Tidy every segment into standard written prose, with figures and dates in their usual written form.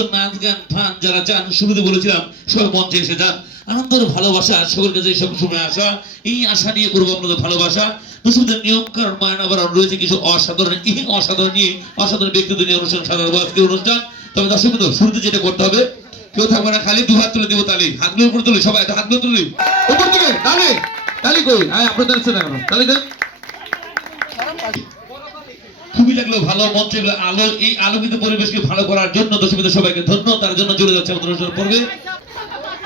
সুন্দর নাচ গান ফান যারা চান, শুরুতে বলেছিলাম সব মঞ্চে এসে যান। আনন্দের ভালোবাসা সকলের কাছে সব সময় আসা, এই আশা নিয়ে করবো আপনাদের ভালোবাসা। দর্শকদের নিয়ম কারণ মায়নাবরণ রয়েছে কিছু অসাধারণ, এই অসাধারণ নিয়ে অসাধারণ ব্যক্তিত্ব নিয়ে অনুষ্ঠান, সাধারণ আজকের অনুষ্ঠান। তবে দর্শক শুরুতে যেটা করতে হবে, কেউ থাকবে না, খালি দু হাত তুলে দিব তালি, হাতগুলো উপরে তুলি, সবাই হাতগুলো তুলি উপর দিকে, তালি তালি কই, হ্যাঁ আপনাদের তালি দেন। খুবই লাগলো ভালো মঞ্চে আলো, এই আলোকিত পরিবেশকে ভালো করার জন্য দর্শকদের সবাইকে ধন্যবাদ। তার জন্য চলে যাচ্ছে আমাদের অনুষ্ঠান পর্বে।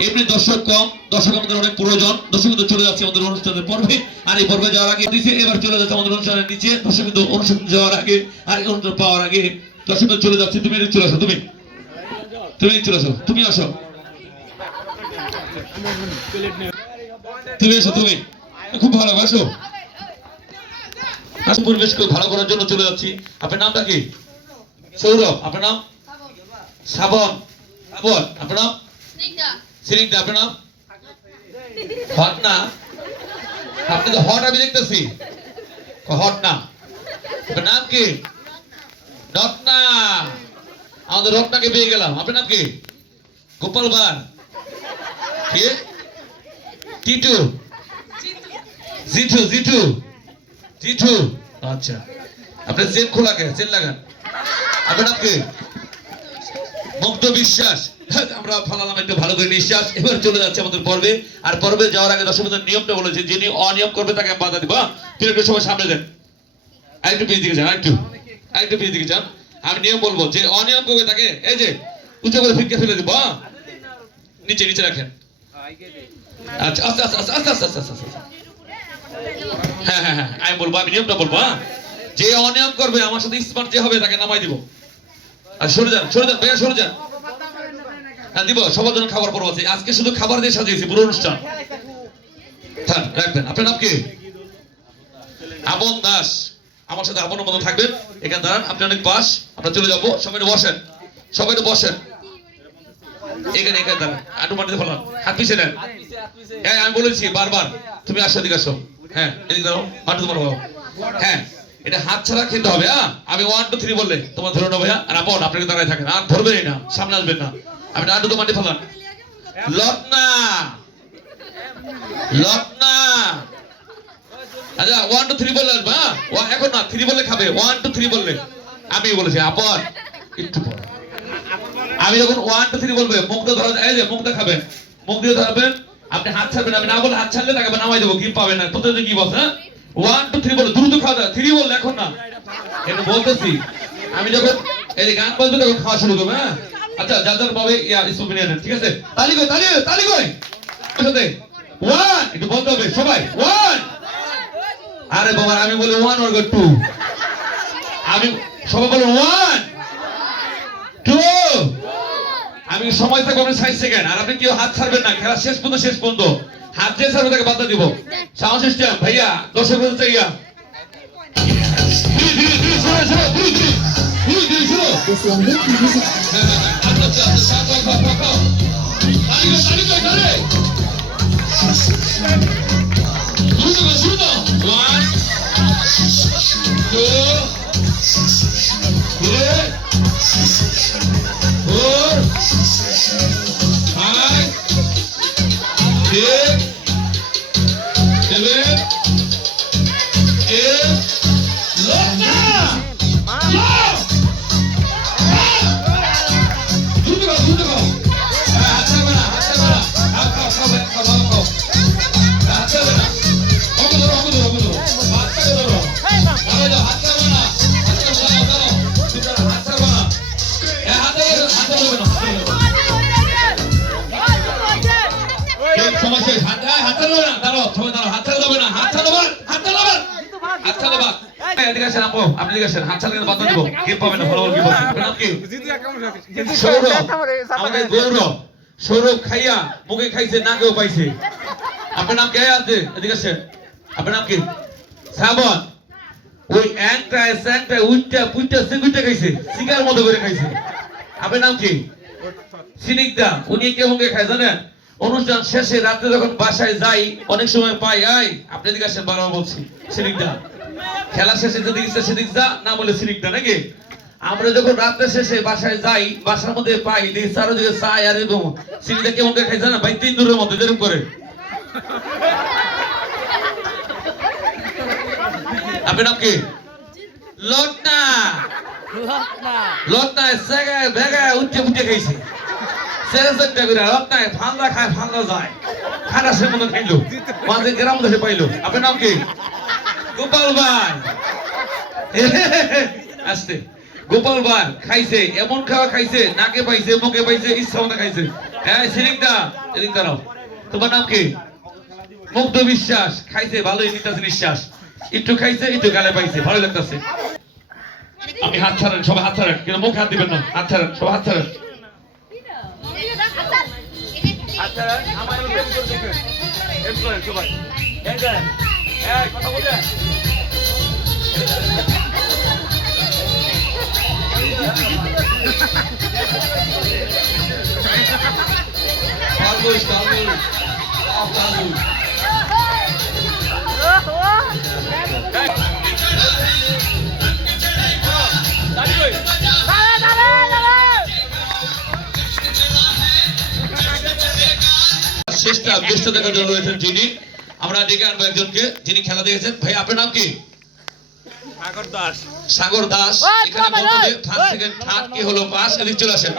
এমনি দর্শক কম, দর্শক আমাদের অনেক প্রয়োজন, দর্শক চলে যাচ্ছে আমাদের অনুষ্ঠানের পর্বে। আর এই পর্বে যাওয়ার আগে দিচ্ছে, এবার চলে যাচ্ছে আমাদের অনুষ্ঠানের নিচে। দর্শক অনুষ্ঠান যাওয়ার আগে আর অনুষ্ঠান পাওয়ার আগে দর্শক চলে যাচ্ছে। তুমি চলে আসো, তুমি চলে আসো, তুমি আসো, তুমি এসো, তুমি খুব ভালোবাসো। পরিবেশকে ভালো করার জন্য চলে যাচ্ছি। আপনার নামটা কি? সৌরভ। আপনার নাম? শ্রাবণ। শ্রাবণ। আপনার নাম? সিরিংদা। আপনার নাম? হট না, আপনি তো হট আমি দেখতেছি, হট না। আপনার নাম কি? রত্না। আমাদের রত্নাকে পেয়ে গেলাম। আপনার নাম কি? গোপাল বার। কি? টিটু। জিঠু। জিঠু। জিঠু। আচ্ছা, আপনার চেন খোলা কে? চেন লাগান। আপনার নাম কি? মুগ্ধ বিশ্বাস। আমরা ফালালাম একটু ভালো করে নিঃশ্বাস। এবার চলে যাচ্ছে আমাদের পর্বে। আর পর্বে যাওয়ার আগে দর্শকদের নিয়মটা বলেছে, যিনি অনিয়ম করবে তাকে বাধা দিব। তুই একটু সবাই সামনে দেন, আরেকটু পিছ দিকে যান, আরেকটু পিছ দিকে যান। আমি নিয়ম বলবো, যে অনিয়ম করবে তাকে এই যে উঁচু করে ফিটকে ফেলে দিব, নিচে নিচে রাখেন। আচ্ছা, আস্তে আস্তে আস্তে আস্তে আস্তে আস্তে আস্তে। হ্যাঁ হ্যাঁ হ্যাঁ, আমি বলবো, আমি নিয়মটা বলবো। যে অনিয়ম করবে আমার সাথে স্মার্ট যে হবে তাকে নামাই দিব। আর সরে যান, সরে যান ভাইয়া, সরে যান। হ্যাঁ দিব, সবার জন্য খাবার পর্ব আছে। আজকে শুধু খাবার দিয়ে সাজিয়েছি পুরো অনুষ্ঠান। হ্যাঁ রাখবেন। আপনার নাম কি? আপন দাস। আমার সাথে আপন মতো থাকবেন। এখানে দাঁড়ান, আপনি অনেক পাশ। আমরা চলে যাবো, সবাই বসেন, সবাই বসেন। এখানে এখানে দাঁড়ান, আটু মাটিতে ফেলান, হাত পিছিয়ে নেন। হ্যাঁ আমি বলেছি বারবার, তুমি আসো, এদিকে আসো। হ্যাঁ এদিকে দাঁড়াও, মাটি তোমার বাবা। হ্যাঁ এটা হাত ছাড়া খেতে হবে। হ্যাঁ আমি 1 2 3 বললে তোমার ধরে নেবো। ভাইয়া আর আপন আপনাকে দাঁড়ায় থাকেন, আর ধরবেনই না, সামনে আসবেন না। আপনি আটু তো মাটি ফেলান। লটনা। লটনা। আচ্ছা 1 2 3 বললে আসবে। হ্যাঁ এখন না, 3 বললে খাবে। 1 2 3 বললে আমি বলেছি আপন একটু পর। আমি যখন 1 2 3 বলবে মুখটা ধরা, এই যে মুখটা খাবেন, মুখ দিয়ে ধরবেন। আপনি হাত ছাড়বেন, আমি না বলে হাত ছাড়লে তাকে নামাই দেবো, কি পাবেন না। প্রতিদিন কি বলছে? 1 2 3 বলে দ্রুত খাওয়া দাওয়া। 3 বললে এখন না, এটা বলতেছি। আমি যখন এই গান বলবো তখন খাওয়া শুরু করবে। হ্যাঁ আচ্ছা, যার যার পাবে স্কুপ নিয়ে নেন, ঠিক আছে? তালি কই, তালি তালি কই সাথে 1 একটু বলতে হবে সবাই 1। আরে বাবা আমি বলি 1 or 2, আমি সবাই বলে 1 2। আমি সময় থাকবো আপনি 60 সেকেন্ড। আর আপনি কেউ হাত ছাড়বেন না, খেলা শেষ পর্যন্ত, শেষ পর্যন্ত হাত যে ছাড়বে তাকে বাধা দিব। সাউন্ড সিস্টেম ভাইয়া, দর্শক বলতে চাইয়া সৌরভ খাইয়া মুখে খাইছে, নাকেও পাইছে। আপনার নাম কে আছে? এদিকে আসেন। আপনার নাম কি? শ্রাবণ। ওই একটা উইটা পুইটা সিগুইটা খাইছে, সিগার মতো করে খাইছে। আপনার নাম কি? সিনিকদা। উনি কে মুখে খায় জানেন? অনুষ্ঠান শেষে রাতে যখন বাসায় যাই অনেক সময় পাই, আই আপনি এদিকে আসেন, বারবার বলছি সিনিকদা। খেলা শেষে যদি ইচ্ছা সেদিক যা, না বলে সিনিকদা নাকি? আমরা যখন রাত্রে শেষে বাসায় যাই, বাসার মধ্যে পাই দেখি চারদিকে চাই আর এরকম সিঁড়িটা কেমন করে খাইছে না ভাই, 3 দূরের মধ্যে যেরকম করে। আপনার নাম কি? লটনা। লটনায় সেগায় ভেগায় উঠে উঠে খাইছে। সেরেসেরটা করে লটনায় ফান্দা খায় ফান্দা যায়। খানা সে মনে খাইলো, মাঝে গ্রাম দেশে পাইলো। আপনার নাম কি? গোপাল ভাই। আসতে গোপাল ভাই খাইছে, এমন খাওয়া খাইছে, নাকে পাইছে, মুখে পাইছে, ইচ্ছা মতো খাইছে। হ্যাঁ সিরিংটা এদিক দাঁড়াও। তোমার নাম কি? মুগ্ধ বিশ্বাস। খাইছে ভালোই নিতেছে নিঃশ্বাস, একটু খাইছে একটু গালে পাইছে, ভালো লাগতেছে। আপনি হাত ছাড়েন, সবাই হাত ছাড়েন, কিন্তু মুখে হাত দিবেন না। হাত ছাড়েন, সবাই হাত ছাড়েন। শেষটা বেস্ট দেখার জন্য রয়েছেন যিনি, আমরা ডেকে আনবো একজনকে যিনি খেলা দেখেছেন। ভাই আপনার নাম কি? সাগর দাস। সাগর দাস। এখানে বলতে ফার্স্ট সেকেন্ড থার্ড কি হলো পাস, এদিক চলে আসেন।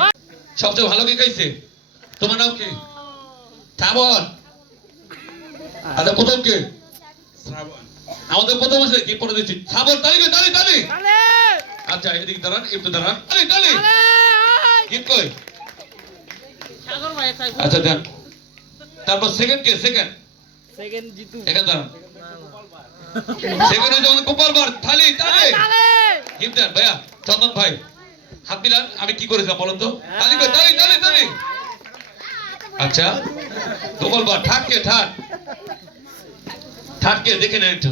সবচেয়ে ভালো কি খাইছে? তোমার নাম কি? শ্রাবণ। আচ্ছা প্রথম কে? শ্রাবণ। আমাদের প্রথম আছে কি পড়ে দিচ্ছি? শ্রাবণ। তালি তালি তালি। আচ্ছা এদিক দাঁড়ান, একটু দাঁড়ান। তালি তালি। কি কই? সাগর ভাই। আচ্ছা দেন। তারপর সেকেন্ড কে? সেকেন্ড জিতু। এখানে দাঁড়ান। সেকেন্ড হচ্ছে গোপাল ভাই। তালি তালি। গিফট দেন ভাইয়া। চন্দন ভাই হাত মিলান। আমি কি করেছিলাম বলুন তো? তালি তালি তালি তালি। আচ্ছা গোপাল ভাই ঠাট কে? ঠাট ঠাট কে দেখে নেন একটু।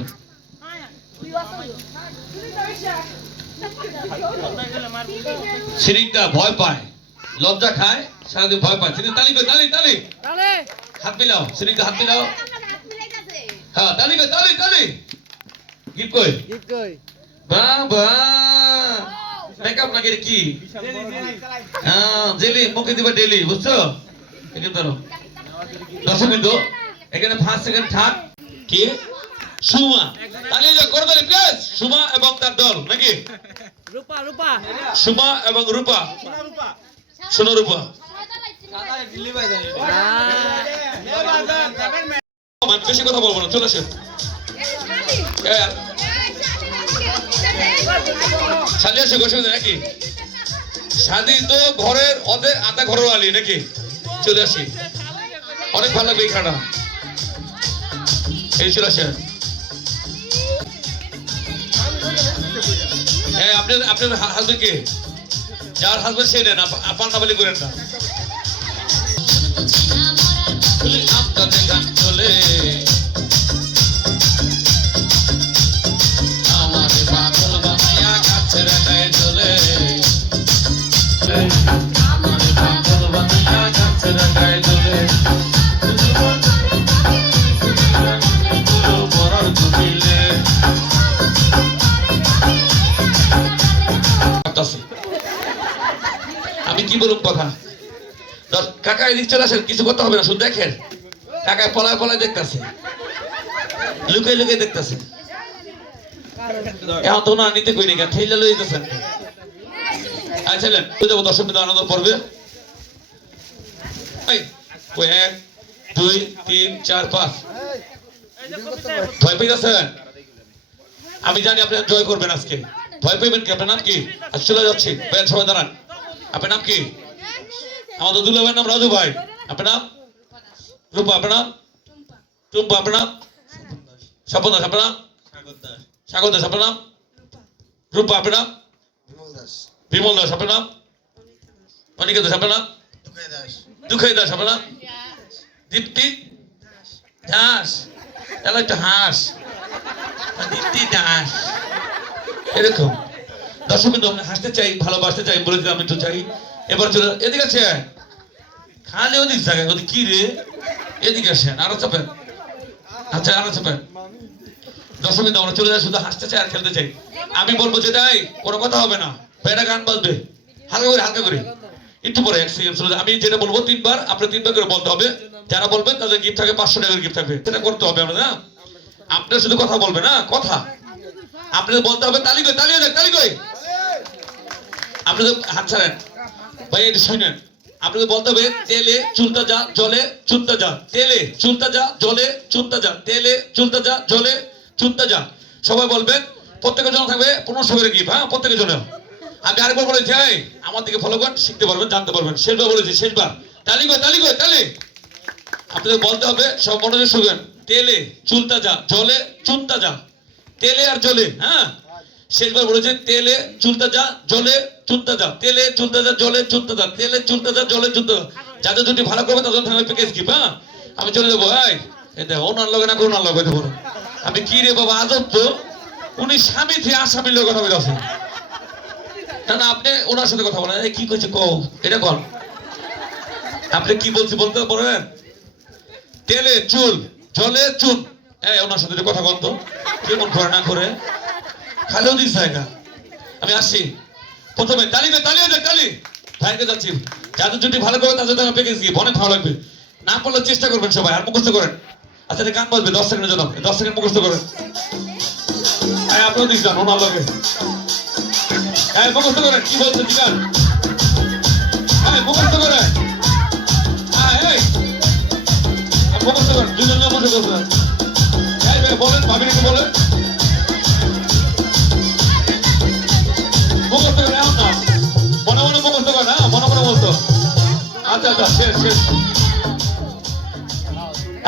সিরিংটা ভয় পায়, লজ্জা খায়, সারাদিন ভয় পায়। সিরিং তালি তালি তালি। হাত মিলাও, সিরিংটা হাত মিলাও। হ্যাঁ তালি তালি তালি। গিফট কই? গিফট কই? বাবা মেকআপ নাকি কি? হ্যাঁ জেলি মুখে দিবা ডেলি, বুঝছো? এখানে ধরো। দর্শক বিন্দু এখানে ফার্স্ট সেকেন্ড থার্ড কি? সুমা। তালি করে দিলে প্লিজ। সুমা এবং তার দল নাকি? রূপা। রূপা। সুমা এবং রূপা। সোনা রূপা। বেশি কথা বলবো না, চলে আসেন। শাদি আসে গোসল নাকি? শাদি তো ঘরের অর্ধেক আধা ঘরের আলি নাকি? চলে আসি, অনেক ভালো লাগবে এই খানা। এই চলে আসেন। আপনার হাজবেন্ড কে? যার হাজবেন্ড সে নেন, পাল্টা পাল্টি করেন না। চলে আমার পাগল বানাইয়া গাছের গায়ে চলে, আমার পাগল বানাইয়া গাছের গায়ে চলে। আমি কি বলুন কথা? কাকা এদিক চলে আসেন, কিছু করতে হবে না, শুধু দেখেন। কাকায় পলায় পলায় দেখতেছে, লুকিয়ে লুকিয়ে দেখতেছে। এখন তো না নিতে কই না, ঠেলে লয়ে যেতেছেন। আচ্ছা যাবো দর্শক বিন্দু আনন্দ পড়বে। 1 2 3 4 5। ভয় পেয়েছেন? আমি জানি আপনি জয় করবেন আজকে। ভয় পাইবেন কি? আপনার নাম কি? আজ চলে যাচ্ছি, সবাই দাঁড়ান। আপনার নাম কি? আমাদের দুলা ভাইয়ের নাম রাজু ভাই। আপনার নাম? রূপা। আপনার নাম? টুম্পা। আপনার নাম? স্বপন দাস। আপনার নাম? সাগর দাস। আপনার নাম? রূপা। আপনার নাম? বিমল দাস। আপনার নাম? অনিকা দাস। আপনার নাম? দুঃখাই দাস। আপনার নাম? দীপ্তি দাস। তাহলে একটু হাস। দীপ্তি দাস। এরকম দর্শক কিন্তু আমি হাসতে চাই, ভালোবাসতে চাই, বলেছিলাম একটু চাই। এবার চলে এদিকে আছে, খালি ওদিক জায়গায় ওদিক কি রে? এদিকে আসেন, আরো চাপেন। আচ্ছা আরো চাপেন। দর্শক কিন্তু আমরা চলে যাই, শুধু হাসতে চাই আর খেলতে চাই। আমি বলবো যে তাই কোনো কথা হবে না। এটা গান বাজবে হালকা করে হালকা করে একটু পরে 1 সেকেন্ড চলে আমি যেটা বলবো 3 বার আপনি 3 বার করে বলতে হবে যারা বলবেন তাদের গিফট থাকে 500 টাকার গিফট থাকবে সেটা করতে হবে আমরা না আপনি শুধু কথা বলবেন না কথা আপনাদের বলতে হবে তালি কই তালি কই আপনাদের হাত ছাড়েন ভাই এটা শুনেন আপনাদের বলতে হবে তেলে চুলটা যা জলে চুলটা যা তেলে চুলটা যা জলে চুলটা যা তেলে চুলটা যা জলে চুলটা যা সবাই বলবেন প্রত্যেকের জন্য থাকবে 1500 করে গিফট হ্যাঁ প্রত্যেকের জন্য আমি আরেকবার বলেছি এই আমার দিকে ফলো করেন শিখতে পারবেন জানতে পারবেন শেষবার বলেছি শেষবার তালি কই তালি আপনাদের বলতে হবে সব মনোযোগ শুনবেন তেলে চুলটা যা জলে চুলটা যা তেলে আর জলে হ্যাঁ শেষবার বলেছেন তেলে চুলটা যা জলে চুলটা যা তেলে চুলটা যা জলে চুলটা যা তেলে চুলটা যা জলে চুলটা যা যাদের দুটি ভালো করবে তাদের থাকবে প্যাকেজ গিফট হ্যাঁ আমি চলে যাবো এই দেখো ওনার লগে না ওনার লগে দেবো আমি কি রে বাবা আজব তো উনি স্বামী থেকে আসামির লোক কথা বলছে না আপনি ওনার সাথে কথা বলেন কি কইছে কও এটা কল আপনি কি বলছি বলতে পারবেন তেলে চুল জলে চুল ওনার সাথে কথা বল তো কেমন করে না করে খালেও দিস জায়গা আমি আসছি প্রথমে তালি ভাইকে যাচ্ছি যাদের জুটি ভালো করবে তাদের আমি প্যাকেজ গিয়ে অনেক ভালো লাগবে না পারলে চেষ্টা করবেন সবাই আর মুখস্থ করেন আচ্ছা এটা গান বাজবে 10 সেকেন্ডের জন্য 10 সেকেন্ড মুখস্থ করেন আপনারা দিক যান ওনার লগে মুখস্থ করেন কি বলছেন গান মুখস্থ করেন মুখস্থ করেন দুজন মুখস্থ করেন বলেন ভাবিনিকে বলেন মুখস্থ করে এমন না মনে মুখস্থ করেন হ্যাঁ মনে বলতো আচ্ছা শেষ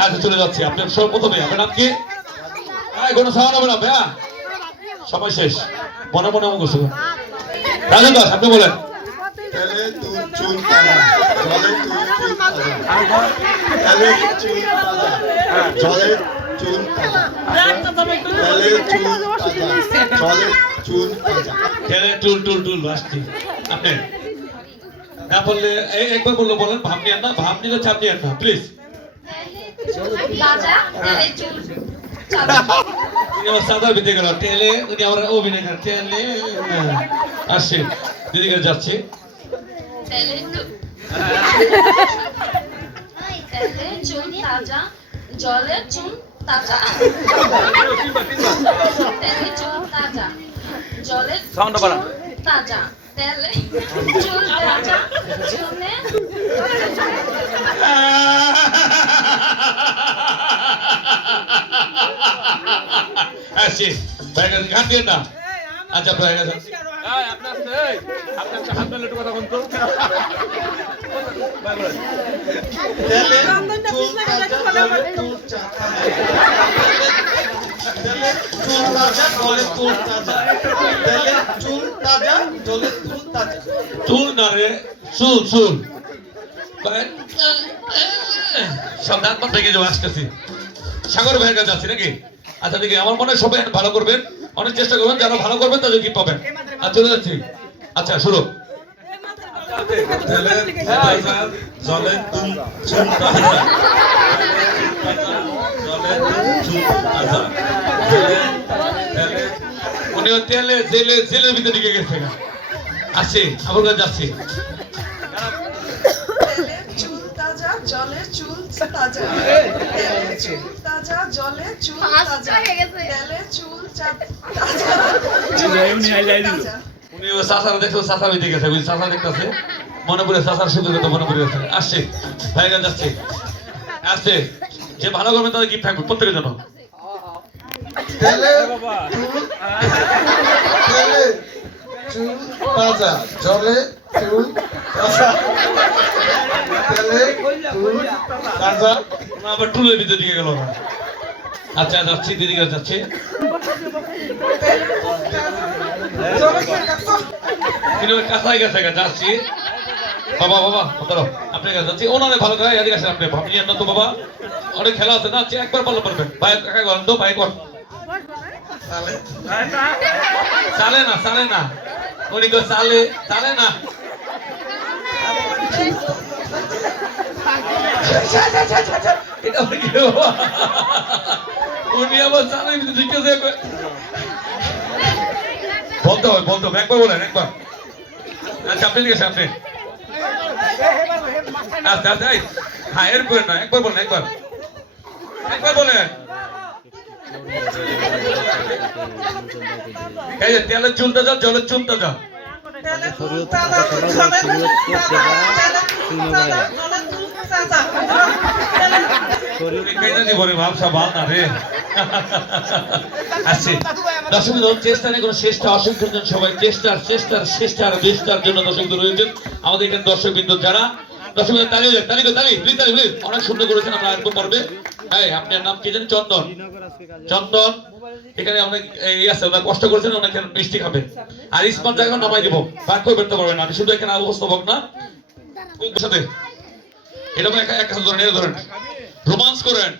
আচ্ছা চলে যাচ্ছি আপনার সব প্রথমে আপনার নাম কি কোনো সামান হবে না ভাইয়া সময় শেষ মনে মুখস্থ করেন রাজু দাস আপনি বলেন তেলে তুল চুল তাজা জলে চুল তাজা তেলে চুল তাজা তেলে চুল ভাসছি আপনি না বললে একবার বললো বলেন ভাব নিয়ে না ভাব নিলে চাপ নিয়ে না প্লিজ সাদা বিদে গেল টেলে উনি আমরা অভিনয় করেন টেলে আসছে দিদিকে যাচ্ছি তেলে চুল তাজা জলে চুল তাজা তেলে চুল তাজা জলে তাজা তেলে চুল তাজা চুলে আসছে ভাইকে গান দিয়ে না আচ্ছা ভাইকে আপনার হাত মেলে একটু কথা বলতো তেলে চুল তাজা জলে চুল চাকা তেলে চুল তাজা জলে চুল তাজা তেলে চুল তাজা জলে চুল তাজা চুল না রে চুল সব দাঁত পাত ভেঙে যাবো আসতেছি সাগর ভাইয়ের কাছে যাচ্ছি নাকি আচ্ছা দেখি আমার মনে হয় সবাই ভালো করবেন অনেক চেষ্টা করবেন যারা ভালো করবেন তাদের কি পাবেন আর চলে যাচ্ছি আচ্ছা শুরু তেলে তাজা জলে চুল তাজা উনি তেলে জেলের ভিতরে ঢুকে গেছে আসছি আমার কাছে যাচ্ছি চুল তাজা জলে চুল তাজা তেলে চুল তাজা জলে চুল তাজা তেলে চুল তাজা উনি সাসার দেখছো সাসার ভিতরে গেছে বুঝলি সাসা দেখতেছে মনে পড়ে সাসার শুধু কথা মনে পড়ে গেছে আসছে ভাই কাছে যাচ্ছে আসছে যে ভালো করবে তাদের গিফট থাকবে প্রত্যেকের জন্য তেলে চুল তাজা জলে চুল তাজা তেলে চুল তাজা আবার টুলের ভিতরে ঢুকে গেল না আচ্ছা যাচ্ছি দিদির কাছে যাচ্ছি কিন্তু কাছাই গেছে যাচ্ছি বাবা দাঁড়াও আপনার কাছে যাচ্ছি ওনারে ভালো করে এদিকে আসেন আপনি ভাবনি না তো বাবা অনেক খেলা আছে না একবার ভালো পারবেন ভাই কাকা করেন তো ভাই কর চালে না উনি কো চালে না এটা কি উনি আবার চালে জিজ্ঞাসা বলতে হবে একবার বলেন একবার আচ্ছা আপনি লিখেছেন আপনি আচ্ছা আচ্ছা হ্যাঁ এর করে না একবার বলেন একবার বলেন এই যে তেলের চুল তাজা জলের চুল তাজা তেলে চুল তাজা জলে চুল তাজা তেলে চুল তাজা জলে চুল তাজা চেষ্টা নেই কোনো চেষ্টা অসংখ্য সবাই চেষ্টার বেষ্টার জন্য দর্শক রয়েছেন আমাদের এখানে দর্শক বিন্দু যারা দর্শক তালি অনেক সুন্দর করেছেন আমরা এরকম পারবে হ্যাঁ আপনার নাম কি জানি চন্দন এখানে অনেক এই আছে ওরা কষ্ট করেছেন অনেক মিষ্টি খাবে আর স্মার্ট জায়গা নামাই দিব ভাগ করে বেরোতে পারবেন আমি শুধু এখানে উপস্থাপক না সাথে এরকম এক হাত ধরেন ধরেন রোমান্স করেন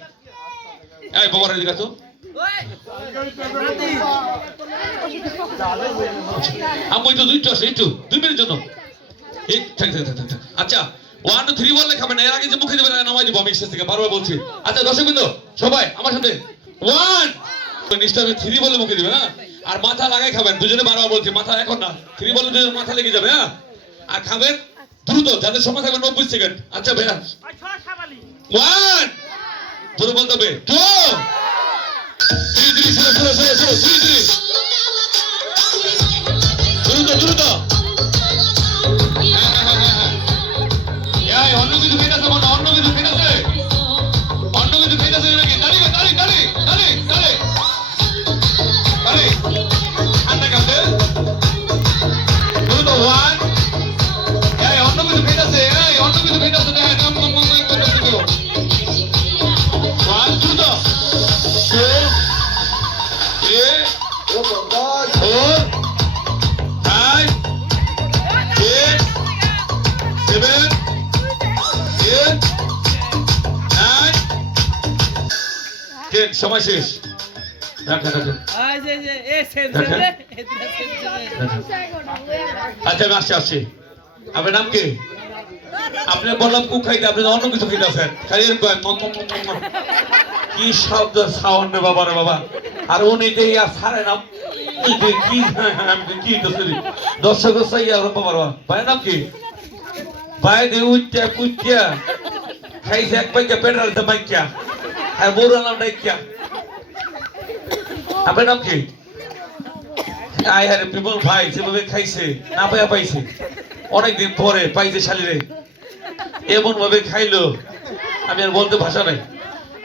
এই বাবার এদিকে তো আমি তো দুইটা আছে একটু 2 মিনিটের জন্য আচ্ছা 1 2 3 বললে খাবেন এর আগে যে মুখে দেবেন নামাই দিব আমি স্টেজ থেকে বারবার বলছি আচ্ছা দর্শকবৃন্দ সবাই আমার সাথে 1 নিশ্চয় 3 বলে মুখে দিবেন হ্যাঁ আর মাথা লাগাই খাবেন দুজনে বারবার বলছি মাথা এখন না 3 বলে দুজনে মাথা লেগে যাবে হ্যাঁ আর খাবেন দ্রুত যাদের সময় থাকবে 90 সেকেন্ড আচ্ছা ভাইয়া 1 পুরো বলতে হবে 2 দ্রুত অন্য কিছু খেতেছে মনে অন্য কিছু খেতেছে নাকি দাঁড়ি ঠান্ডা কাছে দ্রুত 1 অন্য কিছু খেতেছে সময় শেষ আচ্ছা আমি আসছি আপনার নাম কি আপনি বললাম কুক খাইতে আপনি অন্য কিছু খেতে আছেন খালি কি শব্দ সাউন্ড বাবা রে বাবা আর উনি যে সারে নাম কি দর্শক বাবা ভাইয়ের নাম কি ভাই দে উচ্চা কুচ্চা খাইছে এক পাইকা পেট্রালতে পাইকা আর বড় নাম ডাইকা আপনার নাম কি আয় হারে বিমল ভাই যেভাবে খাইছে না পাইয়া পাইছে অনেকদিন পরে পাইছে শালিরে এমন ভাবে খাইলো আমি আর বলতে ভাষা নাই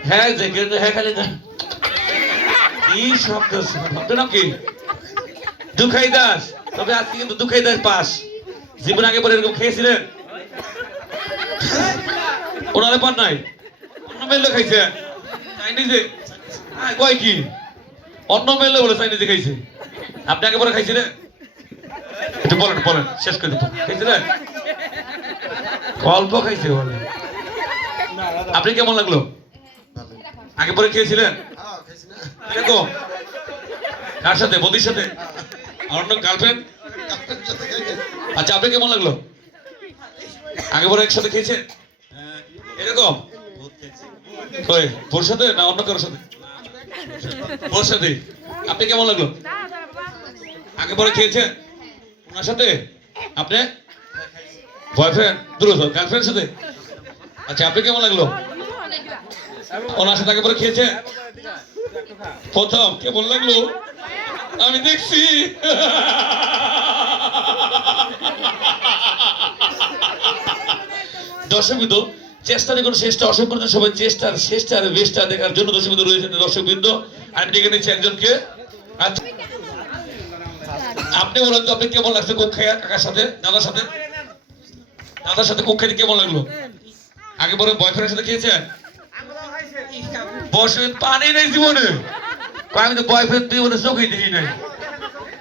হ্যাঁ যে হ্যাঁ খালি না কি শব্দ আপনার নাম কি দুখাই দাস তবে আজকে কিন্তু দুখাই দাস পাস জীবন আগে পরে এরকম খেয়েছিলেন ওনারে পান নাই অন্য মেলে খাইছে চাইনিজে কয় কি অন্য মেলে বলে চাইনিজে খাইছে আপনি আগে পরে খাইছিলেন একটু বলেন শেষ করে দিত খাইছিলেন অল্প খাইছে বলে আপনি কেমন লাগলো আগে পরে খেয়েছিলেন এরকম কার সাথে বদির সাথে অন্য গার্লফ্রেন্ড আচ্ছা আপনি কেমন লাগলো আগে পরে একসাথে খেয়েছেন এরকম কই বোর সাথে না অন্য কারোর সাথে বোর সাথে আপনি কেমন লাগলো আগে পরে খেয়েছেন ওনার সাথে আপনি বয়ফ্রেন্ড দ্রুত গার্লফ্রেন্ড সাথে আচ্ছা আপনি কেমন লাগলো ওনার সাথে আগে পরে খেয়েছেন প্রথম কেমন লাগলো আমি দেখছি দর্শকবৃন্দ চেষ্টা দেখুন চেষ্টা অসংখ্য সবাই চেষ্টার বেষ্টা দেখার জন্য দর্শকবৃন্দ রয়েছেন দর্শকবৃন্দ আমি ডেকে নিচ্ছি একজনকে আচ্ছা আপনি বলেন তো আপনি কেমন লাগছে কোক খাইয়া কাকার সাথে দাদার সাথে কোক খাইতে কেমন লাগলো আগে পরে বয়ফ্রেন্ডের সাথে খেয়েছেন বয়ফ্রেন্ড পানি নেই জীবনে আমি তো বয়ফ্রেন্ড জীবনে চোখেই দেখি নাই